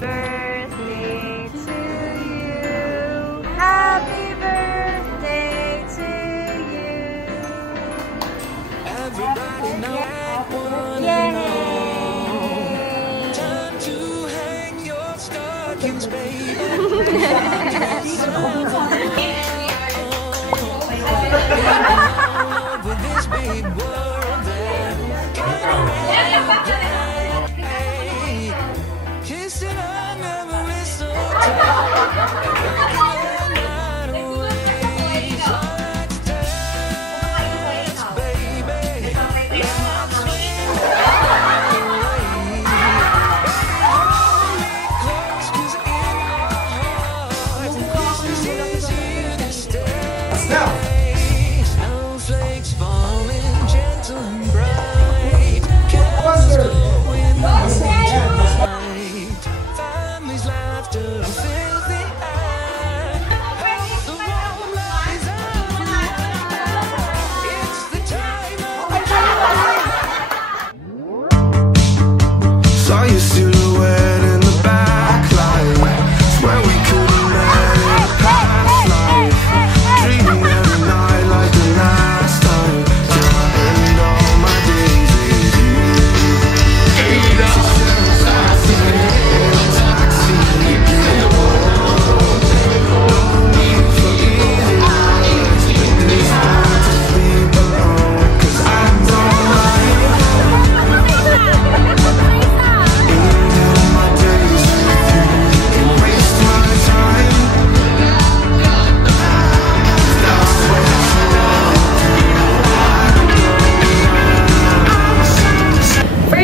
birthday to you. Happy birthday to you. Everybody know one and all. Time to hang your stockings, baby. Over this big world and kissing our memories so snowflakes falling gentle and bright. Candles glow in the moonlight. Families' laughter fills the air. The warm light is everywhere. It's the time of saw your silhouette in the backlight. Swear we could have met in a past life. Dreaming every night like the last time. Till I end all my days with you.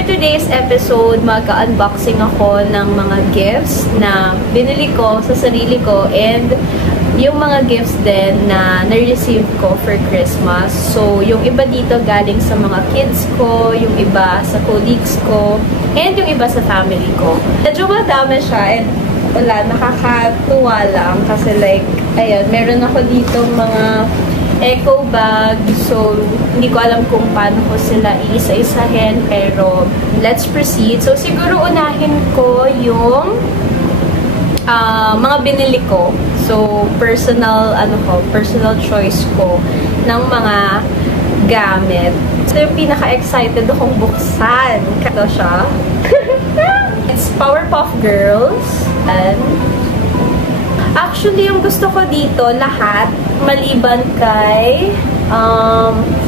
Today's episode, mag-unboxing ako ng mga gifts na binili ko sa sarili ko and yung mga gifts din na na-receive ko for Christmas. So, yung iba dito galing sa mga kids ko, yung iba sa colleagues ko, and yung iba sa family ko. Medyo madami siya and wala, nakakatuwa lang kasi like, ayan, meron ako dito mga eco bag. So, hindi ko alam kung paano ko sila iisa-isahin. Pero, let's proceed. So, siguro unahin ko yung mga binili ko. So, personal choice ko ng mga gamit. So, yung pinaka-excited akong buksan. Ito siya. It's Powerpuff Girls. And actually, yung gusto ko dito, lahat, maliban kay,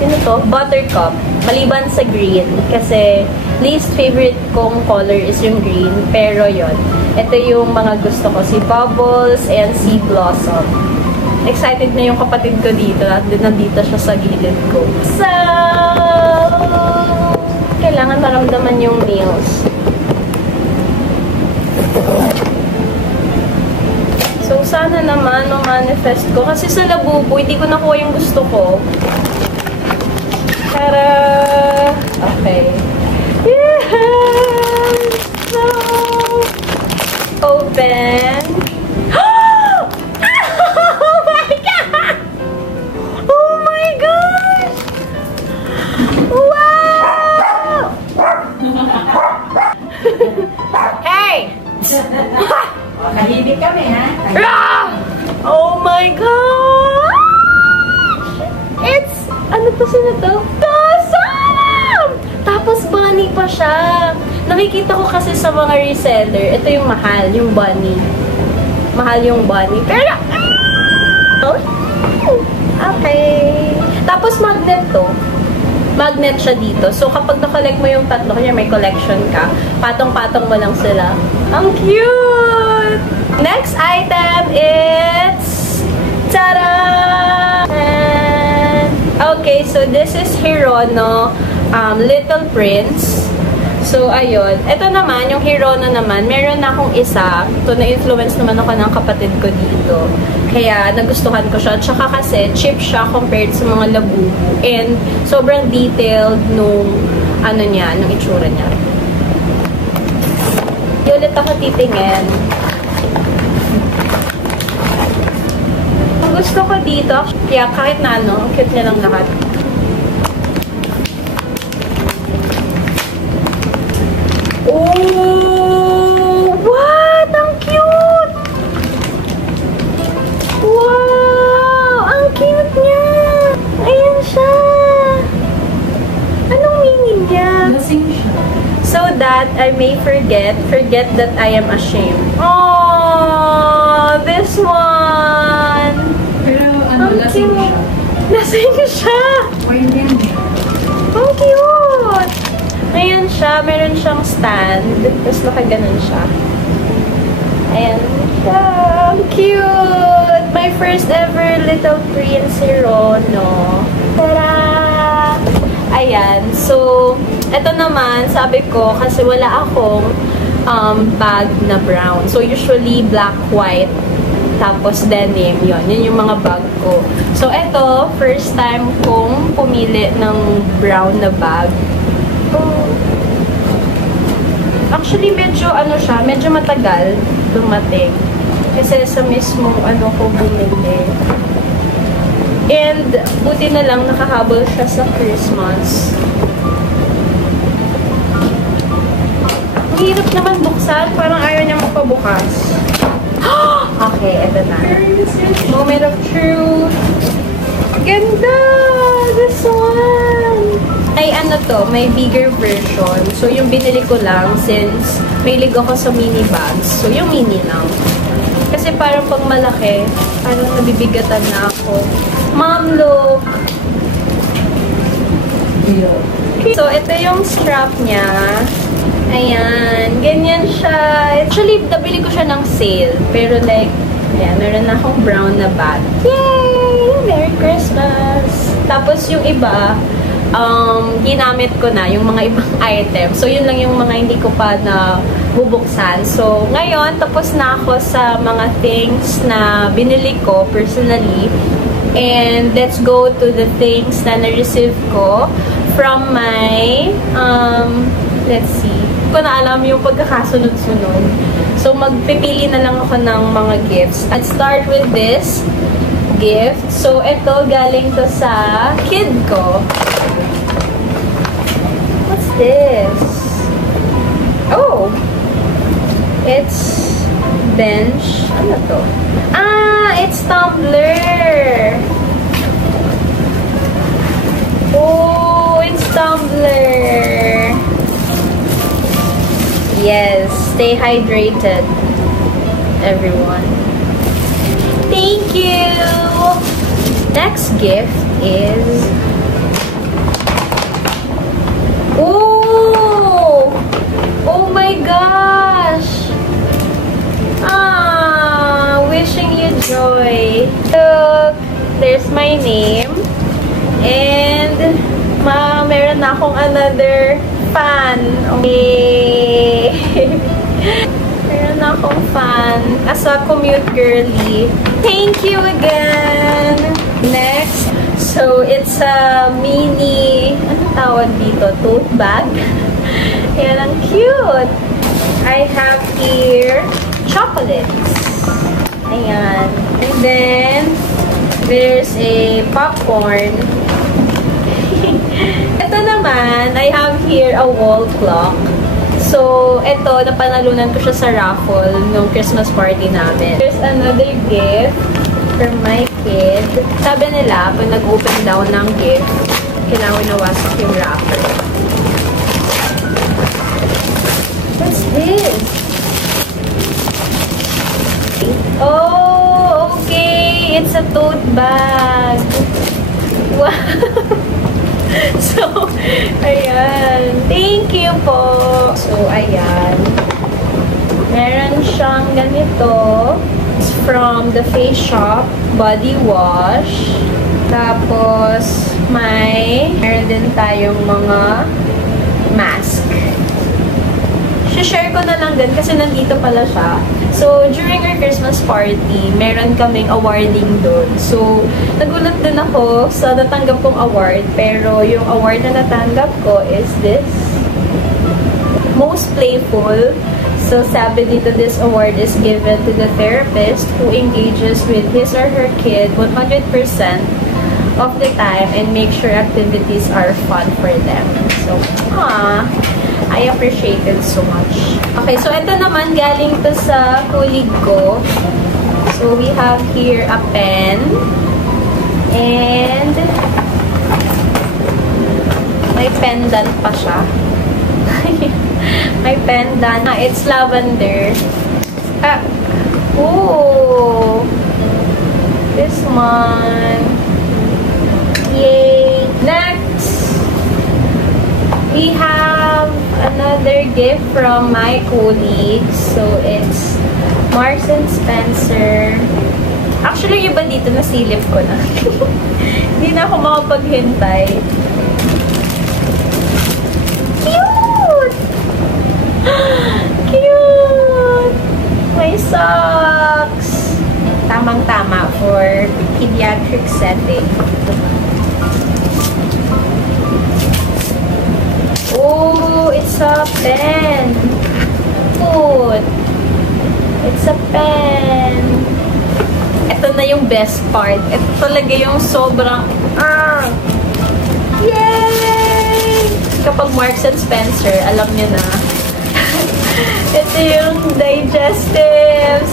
sino to? Buttercup. Maliban sa green. Kasi, least favorite kong color is yung green. Pero yon, ito yung mga gusto ko. Si Bubbles and si Blossom. Excited na yung kapatid ko dito. At nandito siya sa gilid ko. So, kailangan maramdaman yung nails. So, sana naman manifest ko. Kasi sa Labubu, hindi ko nakuha yung gusto ko. Tara! Okay. Yeah! So, open. Oh my God! Oh my gosh! Wow! Hey! Tahimik kami, ha? Oh my gosh! It's, ano to sino to? Awesome! Tapos bunny pa siya. Nakikita ko kasi sa mga reseller, ito yung mahal, yung bunny. Mahal yung bunny. Pero, okay. Tapos magnet to. Magnet siya dito. So, kapag na-collect mo yung tatlo, kanya may collection ka, patong-patong mo lang sila. Ang cute! Next item is, tada! Okay, so this is Hirono Little Prince. So, ayun. Ito naman, yung Hirono naman, meron na akong isa. So, na-influence naman ako ng kapatid ko dito. Kaya, nagustuhan ko siya. Tsaka kasi, cheap siya compared sa mga Labubu. And, sobrang detailed nung, ano niya, nung itsura niya. Ulit ako titingin. Ang gusto ko dito, kaya kahit na ano, cute niya lang lahat. Oh! What? that I may forget that I am ashamed. Oh, this one! Pero ano, lasing cute. siya. Lasing siya! Wine yan eh. Oh, cute! Ayan siya. Meron siyang stand. Tapos nakaganon siya. Ayan siya. Cute! My first ever little prince si Rono. Tara! Ayan. So, eto naman, sabi ko, kasi wala akong bag na brown. So, usually black, white, tapos denim. Yun yung mga bag ko. So, eto, first time kong pumili ng brown na bag. Actually, medyo ano siya, medyo matagal dumating. Kasi sa mismong ano ko bumili. And, buti na lang nakahabol siya sa Christmas. Ang hirap naman buksan. Parang ayaw niya magpabukas. Okay, eto na. Moment of truth. Ganda! This one! Ay, ano to, may bigger version. So, yung binili ko lang since mahilig ako sa mini bags. So, yung mini lang. Kasi parang pag malaki, parang nabibigatan na ako. Mom, look! So, ito yung strap niya. Ayan. Ganyan siya. Actually, nabili ko siya ng sale. Pero like, ayan, meron na akong brown na bag. Yay! Merry Christmas! Tapos yung iba, ginamit ko na yung mga ibang items. So, yun lang yung mga hindi ko pa na bubuksan. So, ngayon, tapos na ako sa mga things na binili ko personally. And let's go to the things na na-receive ko from my, let's see. Hindi ko na alam yung pagkakasunod-sunod. So, magpipili na lang ako ng mga gifts. Let's start with this gift. So, ito galing to sa kid ko. What's this? Oh! It's bench. Ano to? Ah! It's tumbler! Oh! It's tumbler! Yes! Stay hydrated, everyone. Thank you! Next gift is... Oh! Oh my gosh! Ah! Wishing you joy. Look! There's my name. And meron na akong another fan. Okay. Meron na akong fan as a commute girly. Thank you again! Next, so it's a mini, ano tawag dito? Tote bag. Ayan, ang cute! I have here chocolates. Ayan. And then, there's a popcorn. Ito naman, I have here a wall clock. So, ito, napanalunan ko siya sa raffle nung Christmas party namin. There's another gift for my kid. Sabi nila, pag nag-open daw ng gift, kailangan nawasak yung wrapper. What's this? Oh, okay. It's a tote bag. Wow. So, ayan. Thank you po. So, ayan. Meron siyang ganito. It's from the Face Shop body wash. Tapos, meron din tayong mga mask. share ko na lang din kasi nandito pala siya. So, during our Christmas party, meron kaming awarding doon. So, nagulat din ako sa natanggap kong award. Pero, yung award na natanggap ko is this. Most Playful. So, sabi dito, this award is given to the therapist who engages with his or her kid 100% of the time and make sure activities are fun for them. So, I appreciate it so much. Okay, so ito naman galing to sa kulig ko. So, we have here a pen and may pendant pa siya. My pendant. It's lavender. Ooh. This one. Yay. Next, we have another gift from my colleagues. So, it's Marks and Spencer. Actually, iba dito, nasilip ko na. Hindi na ako makapaghintay. Cute! Cute! May socks! Tamang-tama for pediatric setting. Oh, it's a pen. Cute! It's a pen. Ito na yung best part. Ito talaga yung sobrang yay! Kapag Marks and Spencer, alam niyo na. Ito yung digestives.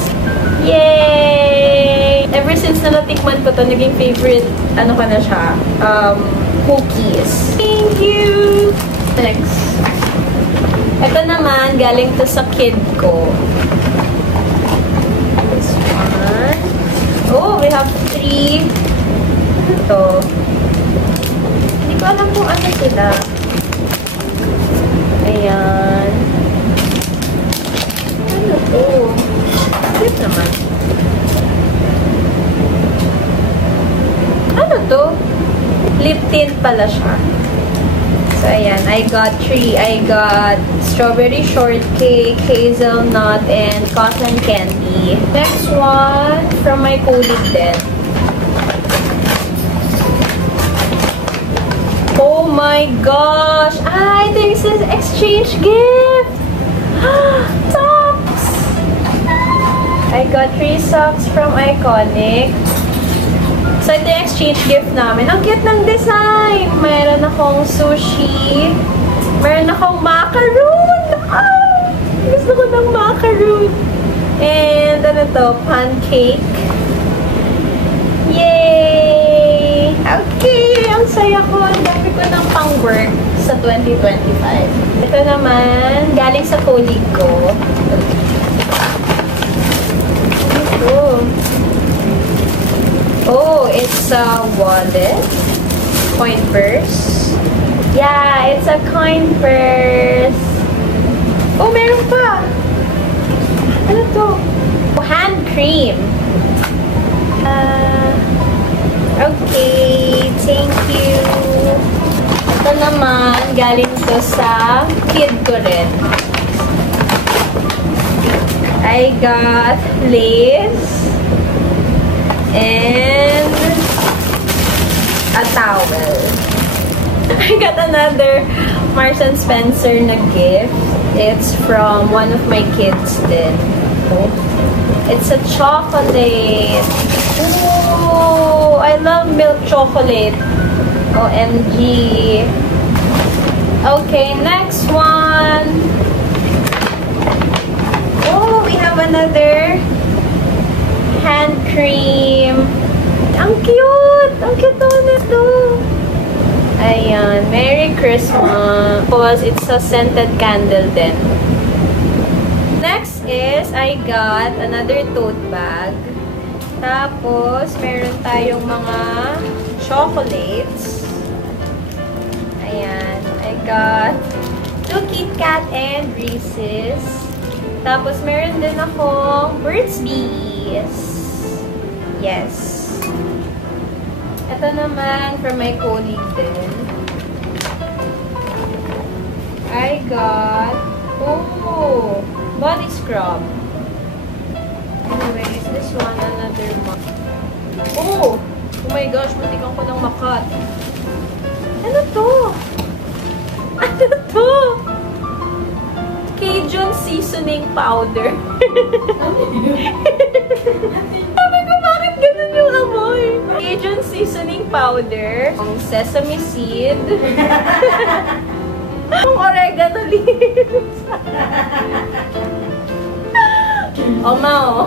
Yay! Ever since na natikman ko to, naging favorite, ano ka na siya, cookies. Thank you! Next. Ito naman, galing to sa kid ko. This one. Oh, we have 3. Ito. Hindi ko alam kung ano sila. Ayan. Ano to? Cute naman. Ano to? Lip tint pala siya. So, ayan. I got 3. I got strawberry shortcake, hazelnut, and cotton candy. Next one, from my colleague din. Oh my gosh! Ito yung exchange gift! Socks! I got 3 socks from Iconic. So, ito yung exchange gift namin. Ang cute ng design! Meron akong sushi. Meron akong macaroon! Gusto ko ng macaroon! And, ano to? Pancake. Yay! Okay! Ang saya ko. Ang dami ko ng pang-work sa 2025. Ito naman, galing sa colleague ko. Ito. Oh, it's a wallet. Coin purse. Yeah, it's a coin purse. Oh, meron pa. Ano to? Oh, hand cream. Okay, thank you. Ito naman, galing to sa kid ko rin. I got lace and a towel. I got another Marks and Spencer na gift. It's from one of my kids din. Oh. It's a chocolate. Ooh, I love milk chocolate. OMG. Okay, next one. Oh, we have another hand cream. Ang cute! Ang cute naman ito. Ayan. Merry Christmas. Because it's a scented candle din. Next is, I got another tote bag. Tapos, meron tayong mga chocolates. Ayan. I got 2 Kit Kat and Reese's. Tapos, meron din akong Burt's Bees. Yes. Ito naman from my colleague din. I got, body scrub. Anyways, this one, another one. Oh my gosh, matigang ko ng makat. Ano to? Ano to? Cajun seasoning powder. Sabi ko, bakit ganun yung amoy? Cajun seasoning powder. Sesame seed. Yung oregano leaves. Oma,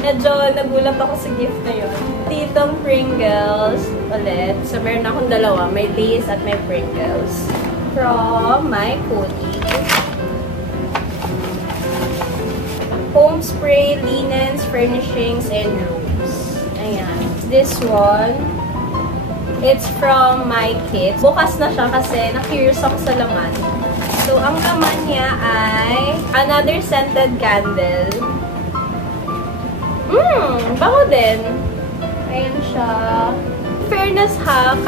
Medyo nagulat ako sa gift na yun. Ditong Pringles ulit. So, meron akong dalawa. May Lay's at may Pringles. from my colleague. Home spray, linens, furnishings, and rooms. Ayan. This one, it's from my kit. Bukas na siya kasi na-curious ako sa laman. So, ang laman niya ay another scented candle. Bango din. Ayan siya. Fairness ha,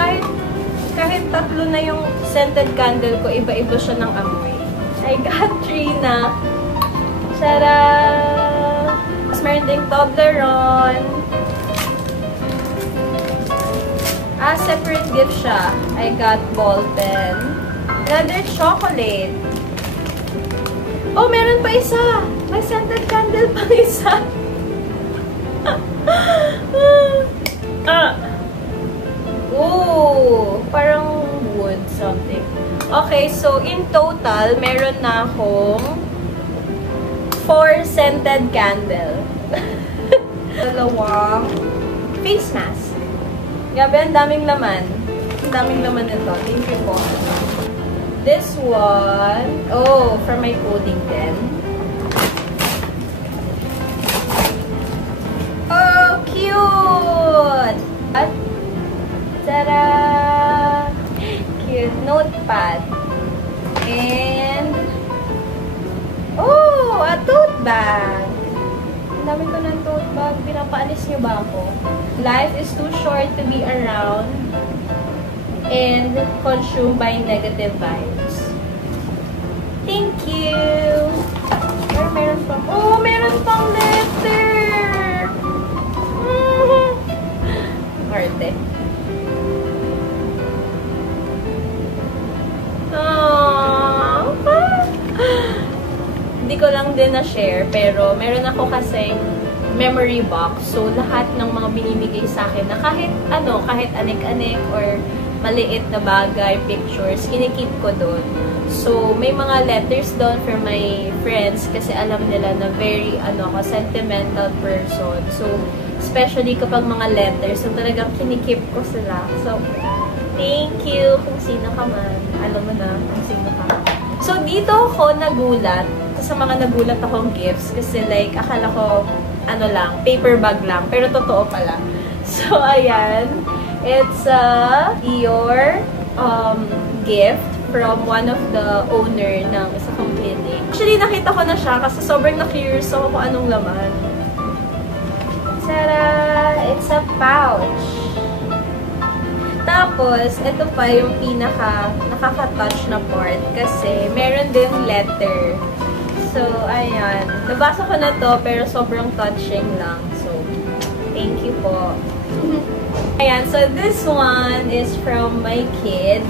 kahit tatlo na yung scented candle ko, iba-iba siya ng amoy. I got 3 na. Tara! Tapos meron ding Toblerone. Separate gift siya. I got ball pen. Another chocolate. Oh, meron pa isa. May scented candle pa isa. Ooh, parang wood something. Okay, so in total, meron na akong 4 scented candle. Dalawang face mask. Grabe, ang daming laman. Ang daming laman nito. Thank you po. This one, oh, from my coding pen. Oh, cute! At, tada! Cute notepad. And, oh, a tote bag. Ang dami ko ng tote bag. Pinapaalis niyo ba ako? Life is too short to be around and consumed by negative vibes. Thank you! Pero meron pang, oh, meron pang letter! Arte. Hindi ko lang din na-share, pero meron ako kasing memory box. So, lahat ng mga binibigay sa akin na kahit ano, kahit anik-anik or maliit na bagay, pictures, kinikip ko doon. So, may mga letters doon for my friends kasi alam nila na very, sentimental person. So, especially kapag mga letters, so talagang kinikip ko sila. So, thank you kung sino ka man. Alam mo na kung sino ka. So, dito ako nagulat sa mga nagulat akong gifts kasi like, akala ko, paper bag lang. Pero totoo pala. So, ayan. It's your gift from one of the owner ng isa kong clinic. Actually, nakita ko na siya kasi sobrang na-curious ako kung anong laman. Tara! It's a pouch. Tapos, ito pa yung pinaka nakaka-touch na part kasi meron din letter. So, ayan. Nabasa ko na to pero sobrang touching lang. So, thank you po. Ayan. So, this one is from my kid.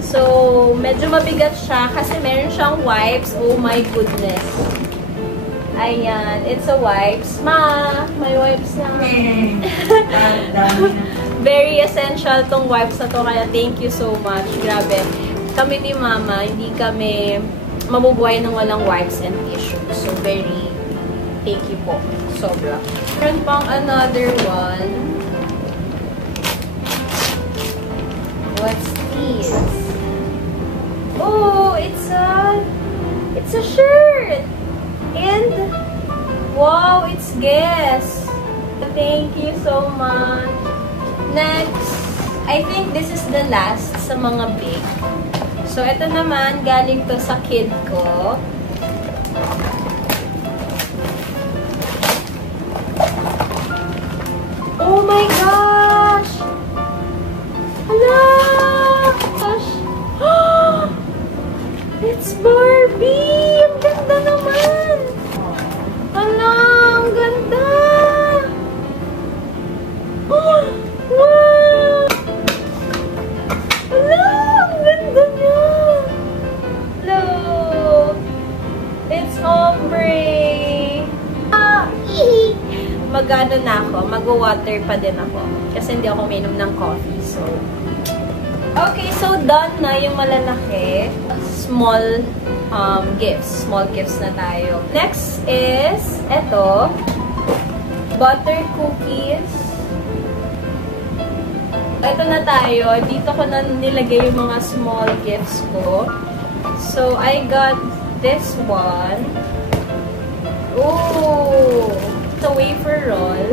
So, medyo mabigat siya kasi meron siyang wipes. Oh my goodness. Ayan. It's a wipes. Ma, may wipes na. Very essential tong wipes na to. Kaya thank you so much. Grabe. Kami ni Mama, hindi kami mabubuhay ng walang wipes and tissue. So, very thank you po. Sobra. Meron pang another one. What's this? Oh, it's a shirt! And, wow, it's Guess! Thank you so much. Next, I think this is the last sa mga big. So, ito naman, galing to sa kid ko. Oh my gosh! Hala! Gosh! It's Barbie! Ang ganda naman! Hala! Ang ganda! Oh! Wow! Hala! Ang ganda niya! Look! It's ombre! Mag-ano na ako, mag-water pa din ako. Kasi hindi ako minom ng coffee. So, okay, so done na yung malalaki. Small gifts. Small gifts na tayo. Next is, eto, butter cookies. Ito na tayo. Dito ko na nilagay yung mga small gifts ko. So, I got this one. Oh! It's a wafer roll.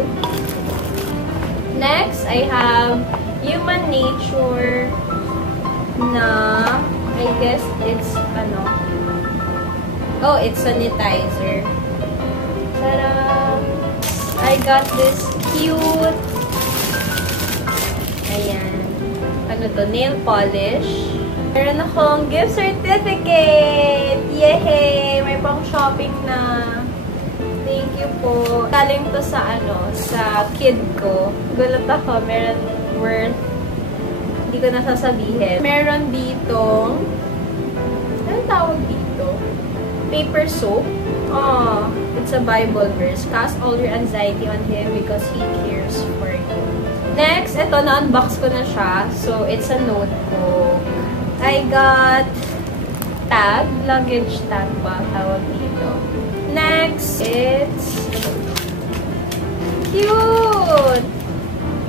Next, I have Human Nature na, I guess it's, oh, it's sanitizer. Tara! I got this cute, ayan, nail polish. Meron akong gift certificate! Yay! May pang shopping na. Thank you po. Galing to sa, sa kid ko. Gulat ako. Meron worth, hindi ko nasasabihin. Meron ditong, anong tawag dito? Paper soap. Oh, it's a Bible verse. Cast all your anxiety on Him because He cares for you. Next, ito, na-unbox ko na siya. So, it's a notebook. I got tag, luggage tag ba tawag dito. Next, it's cute!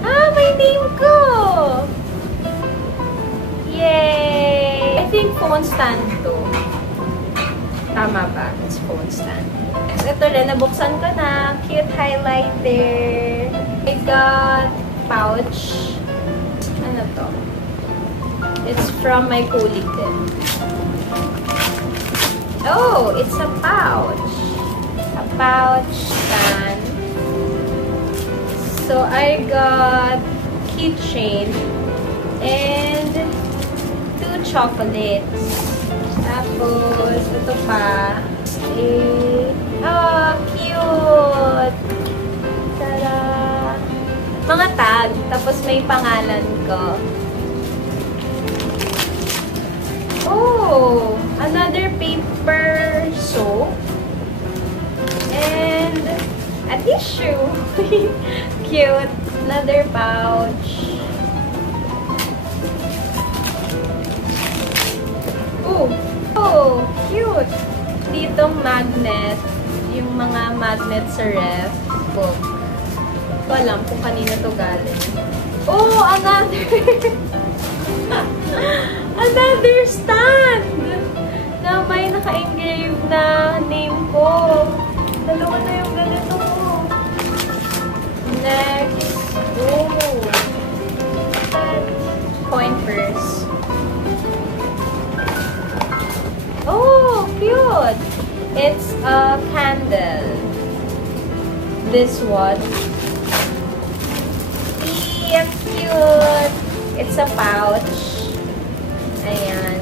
Ah, may name ko! Yay! I think phone stand to. Tama ba? It's phone stand. Next, ito rin, nabuksan ko na. Cute highlighter. I got pouch. Ano to? It's from my colleague din. Oh, it's a pouch. A pouch stand. So, I got keychain and 2 chocolates. Tapos, ito pa. Oh, cute! Tara! Mga tag. Tapos, may pangalan ko. Oh! Another paper soap. And a tissue. Cute. Another pouch. Oh! Oh! Cute! Ditong magnet. Yung mga magnet sa ref. Book. Hindi ko alam kung kanina to galing. Oh! Another! Another stand! Na may naka-engrave na name ko. Dalawa na yung ganito ko. Next. Oh! Coin purse. Oh! Cute! It's a candle. This one. It's cute! It's a pouch. Ayan.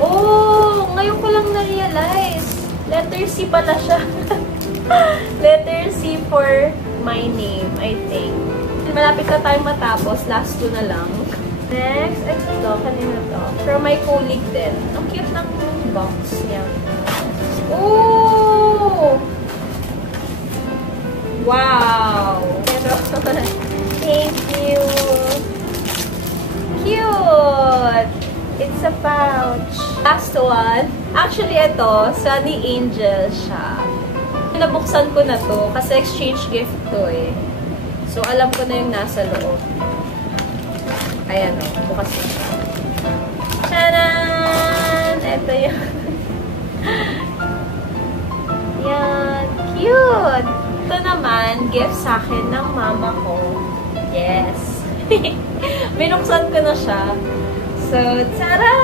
Oh! Ngayon ko lang na-realize. Letter C pala siya. Letter C for my name, I think. Malapit na tayo matapos. Last 2 na lang. Next, ito. Kanina to. From my colleague din. Ang cute ng box niya. Oh! Wow! Pero, thank you! Cute! It's a pouch. Last one. Actually, ito, Sunny Angel siya. Nabuksan ko na to kasi exchange gift to eh. So, alam ko na yung nasa loob. Ayan o, bukas na siya. Tadaan! Ito yun. Yan. Cute! Ito naman, gift sa akin ng mama ko. Yes. Binuksan ko na siya. So, tara!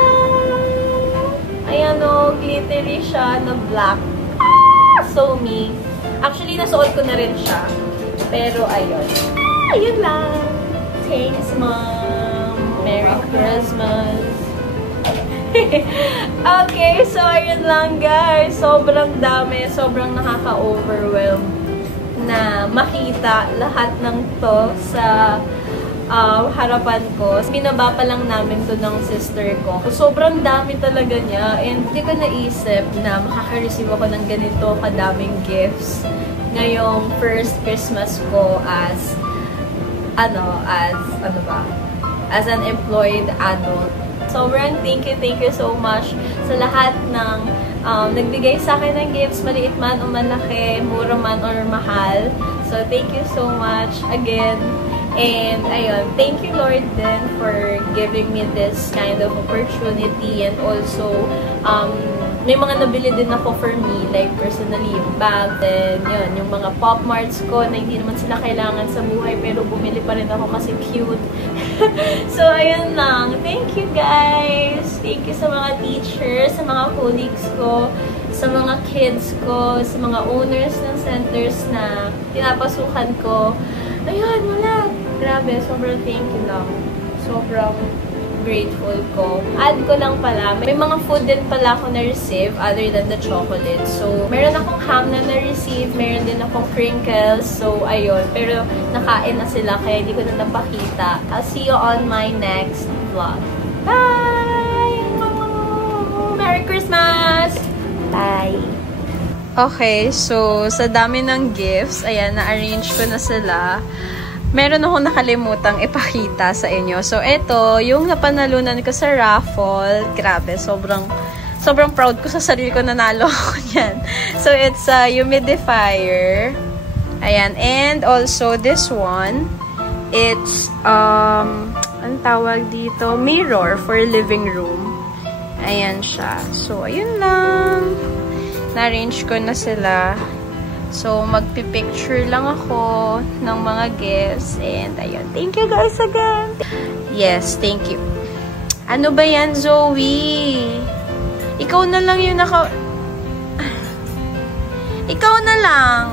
Ayan o, glittery siya na black. Ah! So me. Actually, nasuot ko na rin siya. Pero, ayun. Ayun lang. Thanks, Mom. Merry Christmas. Okay, so ayun lang, guys. Sobrang dami. Sobrang nakaka-overwhelm na makita lahat ng to sa harapan ko. Binaba pa lang namin to ng sister ko. Sobrang dami talaga niya. And hindi ko naisip na makaka-receive ako ng ganito kadaming gifts ngayong first Christmas ko as as an employed adult. Sobrang thank you so much sa lahat ng nagbigay sa akin ng gifts, maliit man o malaki, mura man or mahal. So, thank you so much again. And ayun, thank you Lord din for giving me this kind of opportunity, and also may mga nabili din ako for me, like personally yung bag, then yun, yung mga pop marts ko na hindi naman sila kailangan sa buhay pero bumili pa rin ako kasi cute. So ayun lang, thank you guys, thank you sa mga teachers, sa mga colleagues ko, sa mga kids ko, sa mga owners ng centers na pinapasukan ko. Ayun, wala. Grabe, sobrang thank you lang. Sobrang grateful ko. Add ko lang pala, may mga food din pala ako na-receive other than the chocolate. So, meron akong ham na na-receive, meron din akong crinkles. So, ayun. Pero, nakain na sila, kaya hindi ko na napakita. I'll see you on my next vlog. Bye! Merry Christmas! Bye! Okay, so, sa dami ng gifts, ayan, na-arrange ko na sila. Meron akong nakalimutang ipakita sa inyo. So, ito, yung napanalunan ko sa raffle. Grabe, sobrang proud ko sa sarili ko, nanalo ako yan. So, it's a humidifier. Ayan, and also this one, it's, ang tawag dito, mirror for living room. Ayan siya. So, ayun lang. Na-arrange ko na sila. So, magpipicture lang ako ng mga gifts. And, ayun. Thank you guys again. Yes, thank you. Ano ba yan, Zoe? Ikaw na lang yung Ikaw na lang.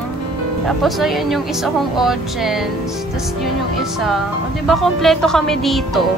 Tapos, ayun yung isa kong audience. Tapos, yun yung isa. O, diba, kompleto kami dito.